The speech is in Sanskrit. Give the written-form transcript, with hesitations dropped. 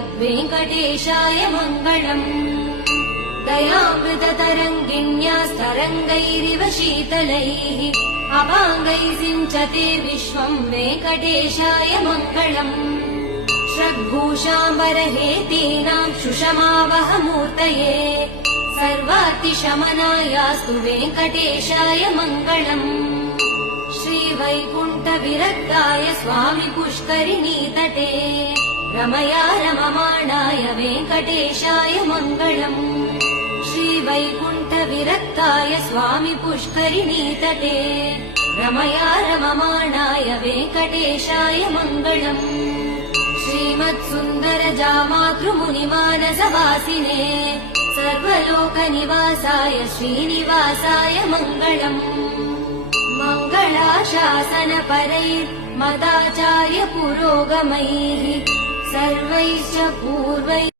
वेङ्कटेशाय मङ्गलम्। दयामृततरङ्गिण्यास्तरङ्गैरिव शीतलैः अपाङ्गैः सिञ्चते विश्वम् वेङ्कटेशाय मङ्गलम्। षड्भूषाम्बरहेतीनाम् सुषमावहमूर्तये सर्वातिशमनायास्तु वेङ्कटेशाय मङ्गलम्। श्रीवैकुण्ठविरक्ताय स्वामि पुष्करिणीतटे रमया रममाणाय वेङ्कटेशाय मङ्गलम्। श्रीवैकुण्ठविरक्ताय स्वामि पुष्करिणीतटे रमया रममाणाय वेङ्कटेशाय मङ्गलम्। श्रीमत्सुन्दरजामातृमुनिमानसवासिने सर्वलोकनिवासाय श्रीनिवासाय मङ्गलम्। मङ्गलाशासनपरैर्मदाचार्य पुरोगमैः सर्वैश्च पूर्वैः